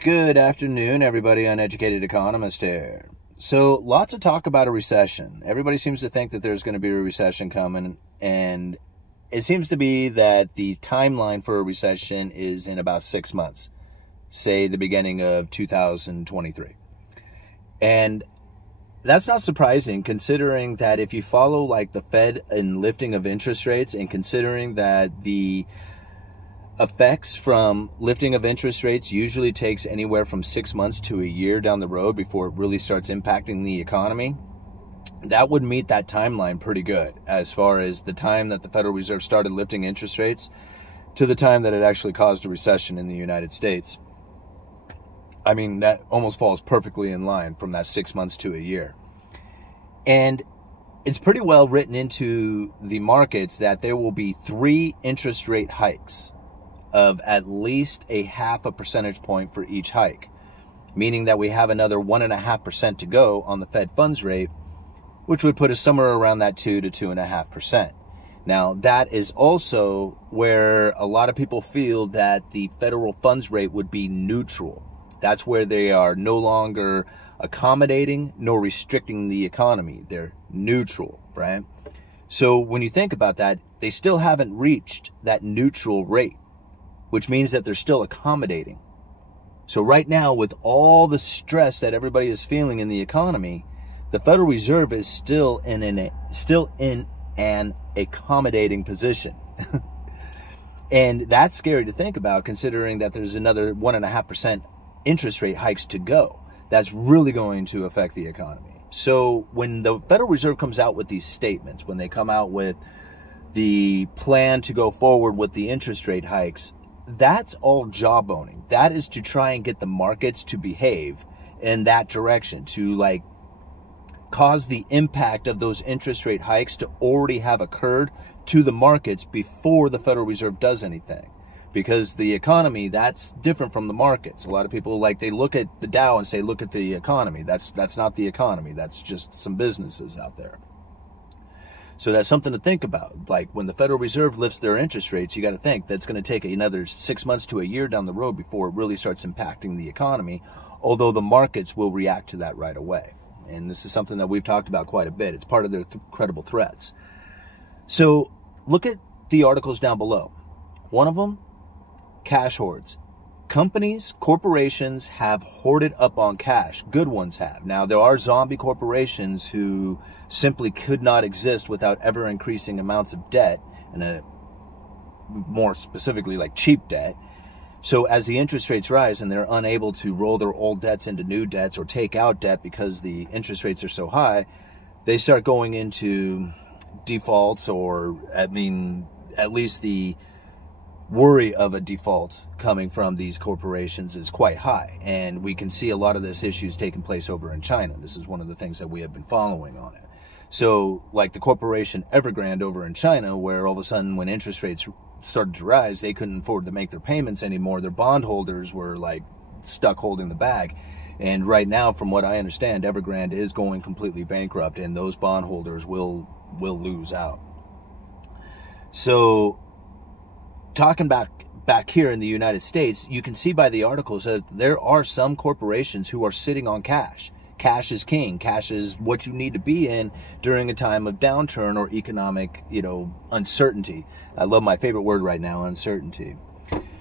Good afternoon, everybody. Uneducated economist here. So, lots of talk about a recession. Everybody seems to think that there's going to be a recession coming, and it seems to be that the timeline for a recession is in about 6 months, say the beginning of 2023. And that's not surprising, considering that if you follow like the Fed and lifting of interest rates, and considering that the effects from lifting of interest rates usually takes anywhere from 6 months to a year down the road before it really starts impacting the economy, that would meet that timeline pretty good as far as the time that the Federal Reserve started lifting interest rates to the time that it actually caused a recession in the United States. I mean, that almost falls perfectly in line from that 6 months to a year. And it's pretty well written into the markets that there will be 3 interest rate hikes of at least a 0.5 percentage point for each hike, meaning that we have another 1.5% to go on the Fed funds rate, which would put us somewhere around that 2 to 2.5%. Now, that is also where a lot of people feel that the federal funds rate would be neutral. That's where they are no longer accommodating nor restricting the economy. They're neutral, right? So when you think about that, they still haven't reached that neutral rate, which means that they're still accommodating. So right now, with all the stress that everybody is feeling in the economy, the Federal Reserve is still in an accommodating position. And that's scary to think about, considering that there's another 1.5% interest rate hikes to go. That's really going to affect the economy. So when the Federal Reserve comes out with these statements, when they come out with the plan to go forward with the interest rate hikes, that's all jawboning. That is to try and get the markets to behave in that direction, to like cause the impact of those interest rate hikes to already have occurred to the markets before the Federal Reserve does anything. Because the economy, that's different from the markets. A lot of people, like, they look at the Dow and say, look at the economy. That's not the economy. That's just some businesses out there. So that's something to think about. Like, when the Federal Reserve lifts their interest rates, you got to think that's going to take another 6 months to a year down the road before it really starts impacting the economy, although the markets will react to that right away. And this is something that we've talked about quite a bit. It's part of their credible threats. So look at the articles down below. One of them, cash hoards. Companies, corporations have hoarded up on cash. Good ones have. Now, there are zombie corporations who simply could not exist without ever increasing amounts of debt, and more specifically like cheap debt. So as the interest rates rise and they're unable to roll their old debts into new debts or take out debt because the interest rates are so high, they start going into defaults, or at least the worry of a default coming from these corporations is quite high. And we can see a lot of this issues taking place over in China. This is one of the things that we have been following on it. So like the corporation Evergrande over in China, where all of a sudden when interest rates started to rise, they couldn't afford to make their payments anymore. Their bondholders were like stuck holding the bag. And right now, from what I understand, Evergrande is going completely bankrupt, and those bondholders will lose out. So talking back here in the United States, you can see by the articles that there are some corporations who are sitting on cash. Cash is king. Cash is what you need to be in during a time of downturn or economic, uncertainty. I love my favorite word right now, uncertainty.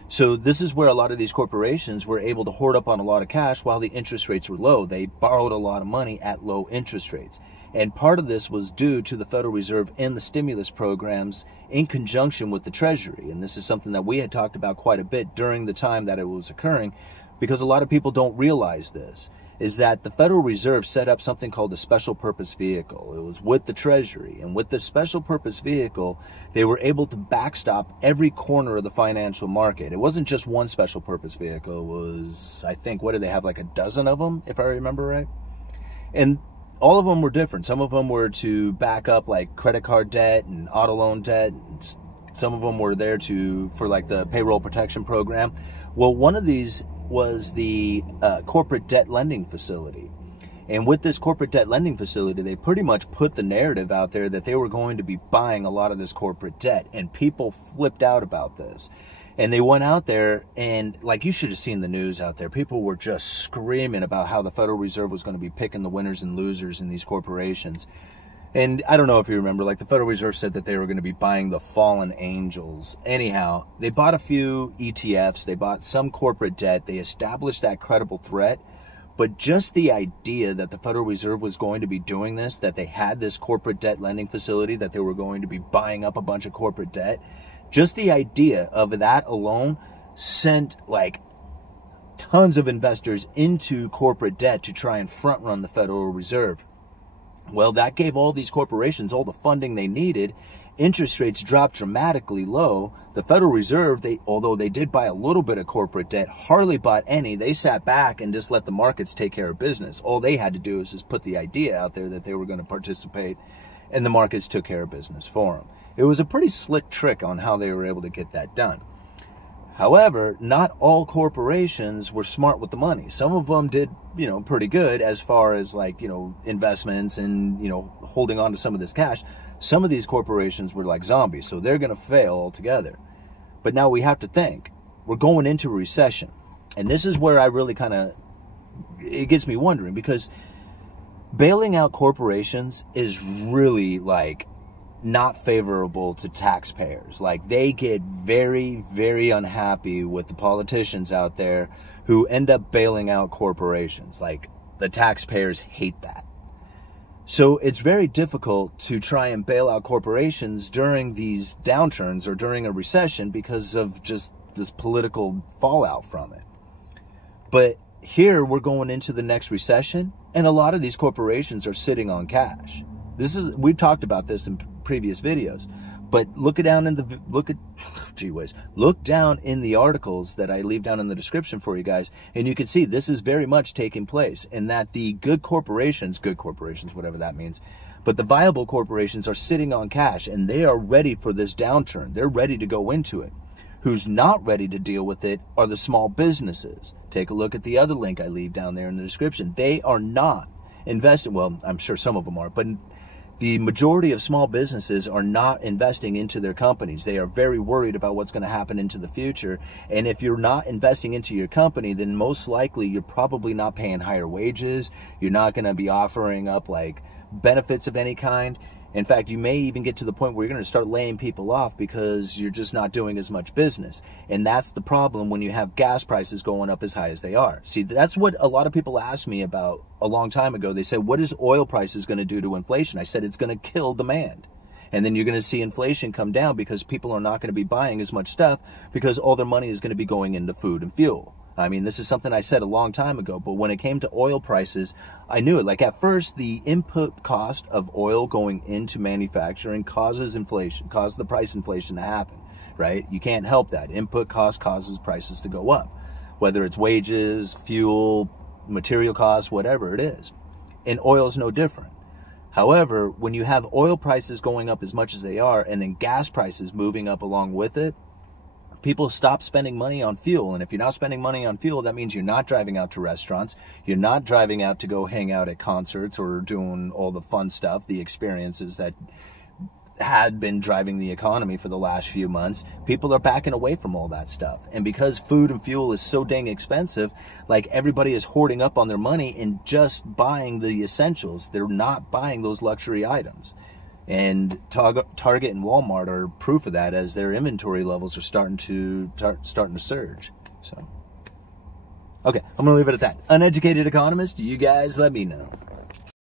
So this is where a lot of these corporations were able to hoard up on a lot of cash while the interest rates were low. They borrowed a lot of money at low interest rates. And part of this was due to the Federal Reserve and the stimulus programs in conjunction with the Treasury. And this is something that we had talked about quite a bit during the time that it was occurring, because a lot of people don't realize this, is that the Federal Reserve set up something called a special purpose vehicle. It was with the Treasury. And with this special purpose vehicle, they were able to backstop every corner of the financial market. It wasn't just one special purpose vehicle. It was, I think, what did they have, like a dozen of them, if I remember right? And all of them were different. Some of them were to back up like credit card debt and auto loan debt. Some of them were there for like the payroll protection program. Well, one of these was the corporate debt lending facility. And with this corporate debt lending facility, they pretty much put the narrative out there that they were going to be buying a lot of this corporate debt, and people flipped out about this. And they went out there and, like, you should have seen the news out there. People were just screaming about how the Federal Reserve was going to be picking the winners and losers in these corporations. And I don't know if you remember, like, the Federal Reserve said that they were going to be buying the fallen angels. Anyhow, they bought a few ETFs. They bought some corporate debt. They established that credible threat. But just the idea that the Federal Reserve was going to be doing this, that they had this corporate debt lending facility, that they were going to be buying up a bunch of corporate debt, just the idea of that alone sent, like, tons of investors into corporate debt to try and front run the Federal Reserve. Well, that gave all these corporations all the funding they needed. Interest rates dropped dramatically low. The Federal Reserve, although they did buy a little bit of corporate debt, hardly bought any. They sat back and just let the markets take care of business. All they had to do is just put the idea out there that they were going to participate, and the markets took care of business for them. It was a pretty slick trick on how they were able to get that done. However, not all corporations were smart with the money. Some of them did, pretty good as far as, like, investments and, holding on to some of this cash. Some of these corporations were like zombies, so they're going to fail altogether. But now we have to think, we're going into a recession. And this is where I really it gets me wondering, because bailing out corporations is really, like, not favorable to taxpayers. Like, they get very, very unhappy with the politicians out there who end up bailing out corporations. Like, the taxpayers hate that. So it's very difficult to try and bail out corporations during these downturns or during a recession because of just this political fallout from it. But here we're going into the next recession, and a lot of these corporations are sitting on cash. We've talked about this in previous videos, but look down in the articles that I leave down in the description for you guys, and you can see this is very much taking place, and that the good corporations, whatever that means, but the viable corporations are sitting on cash, and they are ready for this downturn. They're ready to go into it. Who's not ready to deal with it are the small businesses. Take a look at the other link I leave down there in the description. They are not investing. Well, I'm sure some of them are, but the majority of small businesses are not investing into their companies. They are very worried about what's going to happen into the future. And if you're not investing into your company, then most likely you're probably not paying higher wages. You're not going to be offering up, like, benefits of any kind. In fact, you may even get to the point where you're going to start laying people off because you're just not doing as much business. And that's the problem when you have gas prices going up as high as they are. See, that's what a lot of people asked me about a long time ago. They said, what is oil prices going to do to inflation? I said, it's going to kill demand. And then you're going to see inflation come down because people are not going to be buying as much stuff because all their money is going to be going into food and fuel. I mean, this is something I said a long time ago, but when it came to oil prices, I knew it. Like, at first, the input cost of oil going into manufacturing causes the price inflation to happen, right? You can't help that. Input cost causes prices to go up, whether it's wages, fuel, material costs, whatever it is. And oil is no different. However, when you have oil prices going up as much as they are, and then gas prices moving up along with it, people stop spending money on fuel. And if you're not spending money on fuel, that means you're not driving out to restaurants. You're not driving out to go hang out at concerts or doing all the fun stuff, the experiences that had been driving the economy for the last few months. People are backing away from all that stuff. And because food and fuel is so dang expensive, like, everybody is hoarding up on their money and just buying the essentials. They're not buying those luxury items. And Target and Walmart are proof of that, as their inventory levels are starting to surge. So, okay, I'm going to leave it at that. Uneducated economist, you guys let me know.